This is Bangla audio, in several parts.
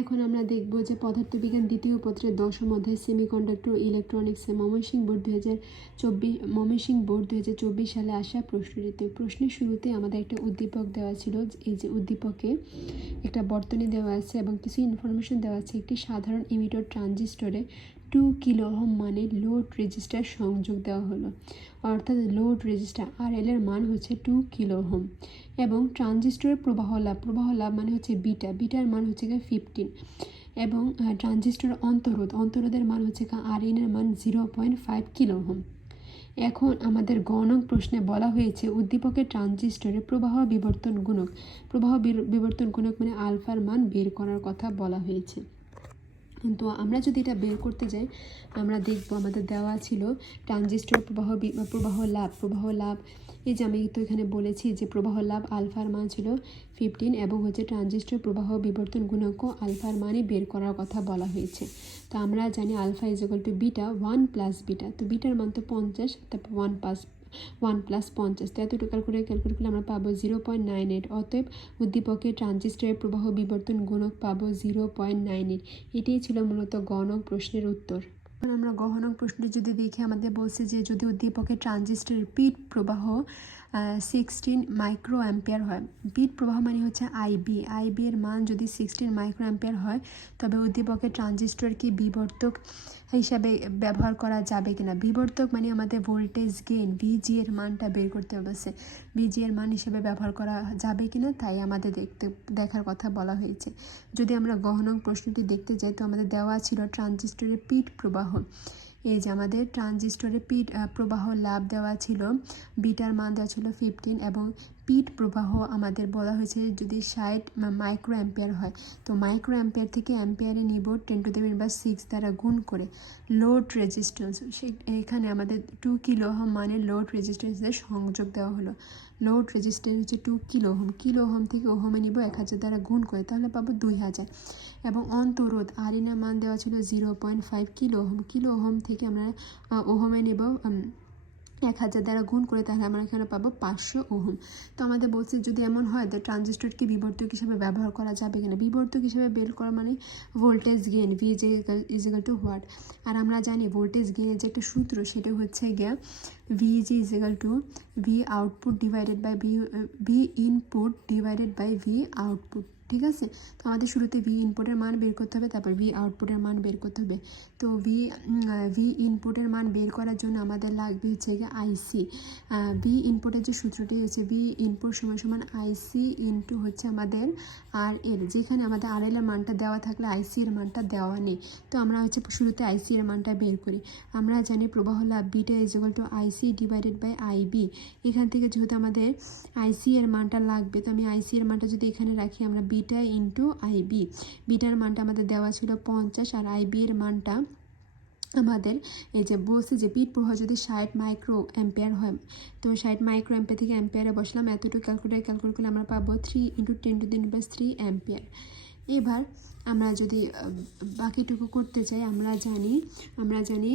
এখন আমরা দেখব যে পদার্থবিজ্ঞান দ্বিতীয় পত্রের দশম অধ্যায় সেমিকন্ডাক্টর ইলেকট্রনিক্সে ময়মনসিংহ বোর্ড দু হাজার চব্বিশ, ময়মনসিংহ বোর্ড দু হাজার চব্বিশ সালে আসা প্রশ্নটিতে। প্রশ্নের শুরুতে আমাদের একটা উদ্দীপক দেওয়া ছিল, এই যে উদ্দীপকে একটা বর্তনী দেওয়া আছে এবং কিছু ইনফরমেশন দেওয়া আছে একটি সাধারণ ইমিটর ট্রানজিস্টরে টু কিলো ওহম মানে লোড রেজিস্টার সংযোগ দেওয়া হলো। অর্থাৎ লোড রেজিস্টার আর এল এর মান হচ্ছে টু কিলো ওহম এবং ট্রানজিস্টরের প্রবাহ লাভ প্রবাহ লাভ মানে হচ্ছে বিটা, বিটার মান হচ্ছে গিয়ে ফিফটিন এবং ট্রানজিস্টর অন্তরোধ, অন্তরোধের মান হচ্ছে আর এর মান zero point five kilo ohm এখন আমাদের গণক প্রশ্নে বলা হয়েছে উদ্দীপকের ট্রানজিস্টরে প্রবাহ বিবর্তন গুণক, প্রবাহ বিবর্তন গুণক মানে আলফার মান বের করার কথা বলা হয়েছে। কিন্তু আমরা যদি এটা বের করতে যাই, আমরা দেখব আমাদের দেওয়া ছিল ট্রানজিস্টর প্রবাহ প্রবাহ লাভ প্রবাহ লাভ। এই যে আমি তো এখানে বলেছি যে প্রবাহ লাভ আলফার মান ছিল ফিফটিন এবং হচ্ছে ট্রানজিস্টর প্রবাহ বিবর্তন গুণাঙ্ক আলফার মানই বের করার কথা বলা হয়েছে। তো আমরা জানি alpha is equal to beta one plus beta তো বিটার মান তো পঞ্চাশ, তারপর ওয়ান প্লাস ওয়ান প্লাস পঞ্চাশ। তো এতটুকু ক্যালকুলে ক্যালকুলেট করলে আমরা পাবো জিরো পয়েন্ট নাইন এইট অতএব উদ্দীপকে ট্রানজিস্টরের প্রবাহ বিবর্তন গুণক পাবো জিরো পয়েন্ট নাইন এইট এটাই ছিল মূলত গণক প্রশ্নের উত্তর। এখন আমরা গহনক প্রশ্নটি যদি দেখি, আমাদের বলছে যে যদি উদ্দীপকের ট্রানজিস্টরের পিট প্রবাহ সিক্সটিন মাইক্রো অ্যাম্পিয়ার হয়। পিট প্রবাহ মানে হচ্ছে আইবি আইবি এর মান যদি সিক্সটিন মাইক্রো অ্যাম্পিয়ার হয়, তবে উদ্দীপকের ট্রানজিস্টর কি বিবর্তক হিসাবে ব্যবহার করা যাবে কিনা? বিবর্তক মানে আমাদের ভোল্টেজ গেইন ভিজি এর মানটা বের করতে বলছে। ভিজি এর মান হিসেবে ব্যবহার করা যাবে কিনা, তাই আমাদের দেখতে, দেখার কথা বলা হয়েছে। যদি আমরা গহনক প্রশ্নটি দেখতে যাই, তো আমাদের দেওয়া ছিল ট্রানজিস্টরের পিট প্রবাহ। এই যে আমাদের ট্রানজিস্টরে পিট প্রবাহ লাভ দেওয়া ছিল, বিটার মান দেওয়া ছিল ফিফটিন এবং পিট প্রবাহ আমাদের বলা হয়েছে যদি ষাট মাইক্রো অ্যাম্পিয়ার হয়। তো মাইক্রো অ্যাম্পিয়ার থেকে অ্যাম্পিয়ারে নিব টেন টু দেবেন বা সিক্স দ্বারা গুণ করে লোড রেজিস্ট্যান্স এখানে আমাদের টু কিলো মানে লোড রেজিস্ট্যান্সের সংযোগ দেওয়া হলো। লোড রেজিস্ট্যান্স হচ্ছে two kilo ohm kilo ohm থেকে ওহমে নিব এক হাজার দ্বারা গুণ করে, তাহলে পাবো দুই হাজার। এবং অন্তরোধ, আরিনা মান দেওয়া ছিল zero point five kilo ohm kilo ohm থেকে আমরা ওহমে নেব এক হাজার দ্বারা গুণ করে, তাহলে আমরা এখানে পাবো পাঁচশো ওহম তো আমাদের বলছে যদি এমন হয় তো ট্রানজিস্টরকে বিবর্তক হিসেবে ব্যবহার করা যাবে কিনা? বিবর্তক হিসেবে বের করা মানে voltage gain V is equal to what আর আমরা জানি ভোল্টেজ গেনের যে একটা সূত্র, সেটা হচ্ছে গিয়া V G is equal to V output divided by V V input divided by V output ঠিক আছে? তো আমাদের শুরুতে ভি ইনপুটের মান বের করতে হবে, তারপর ভি আউটপুটের মান বের করতে হবে। তো ভি ভি ইনপুটের মান বের করার জন্য আমাদের লাগবে হচ্ছে গিয়ে আইসি ভি ইনপুটের যে সূত্রটি হচ্ছে ভি ইনপুট সমান সমান আইসি ইনটু হচ্ছে আমাদের আর এল যেখানে আমাদের আর এর মানটা দেওয়া থাকলে আইসি এর মানটা দেওয়া নেই। তো আমরা হচ্ছে শুরুতে আইসি এর মানটা বের করি। আমরা জানি প্রবাহ লাভ beta is equal to IC divided by IB এখান থেকে যেহেতু আমাদের আইসি এর মানটা লাগবে, তো আমি আইসি এর মানটা যদি এখানে রাখি, আমরা বিটা ইন্টু আইবি বিটার মানটা আমাদের দেওয়া ছিল পঞ্চাশ, আর আইবি এর মানটা আমাদের এই যে বলছে যে পিট প্রবাহ যদি ষাট মাইক্রো অ্যাম্পেয়ার হয়, তো ষাট মাইক্রো অ্যাম্পেয়ার থেকে অ্যাম্পেয়ারে বসলাম, এতটুকু ক্যালকুলেটার ক্যালকুলেট করলে আমরা পাবো থ্রি ইন্টু টেন টু দিন প্লাস থ্রি অ্যাম্পেয়ার এবার আমরা যদি বাকিটুকু করতে চাই, আমরা জানি আমরা জানি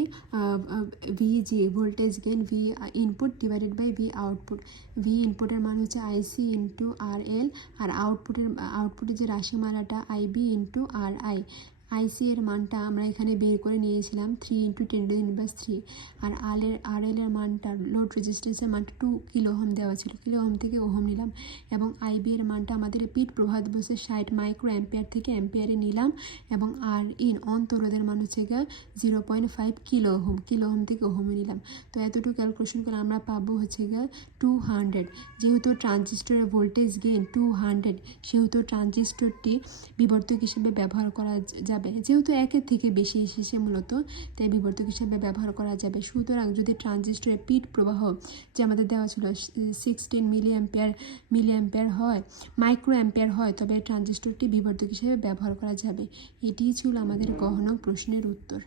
V G voltage gain V input divided by V output V ইনপুটের মান হচ্ছে আইসি ইন্টু আর এল আর আউটপুটের আউটপুটের যে রাশিমালাটা IB into R I IC এর মানটা আমরা এখানে বের করে নিয়েছিলাম three into ten to inverse three R R এর আর এল এর মানটা লোড রেজিস্ট্যান্সের মানটা টু কিলো ওহম দেওয়া ছিল। কিলো ওহম থেকে ওহম নিলাম এবং আইবি এর মানটা আমাদের পিট প্রভাত বসে ষাট মাইক্রো অ্যাম্পিয়ার থেকে অ্যাম্পিয়ারে নিলাম এবং আর ইন অন্তরোধের মান হচ্ছে গিয়ে zero point five kilo ohm kilo ohm থেকে ওহমে নিলাম। তো এতটুকু ক্যালকুলেশন করে আমরা পাবো হচ্ছে গিয়ে টু হান্ড্রেড যেহেতু ট্রানজিস্টরের ভোল্টেজ গেইন টু হান্ড্রেড সেহেতু ট্রানজিস্টরটি বিবর্তক হিসেবে ব্যবহার করা যা- যাবে। যেহেতু একের থেকে বেশি এসেছে মূলত, তাই বিবর্তক হিসাবে ব্যবহার করা যাবে। সুতরাং যদি ট্রানজিস্টরের পিট প্রবাহ যে আমাদের দেওয়া ছিল sixteen milli ampere milli ampere হয় মাইক্রো অ্যাম্পিয়ার হয়, তবে ট্রানজিস্টরটি বিবর্তক হিসাবে ব্যবহার করা যাবে। এটিই ছিল আমাদের গহন প্রশ্নের উত্তর।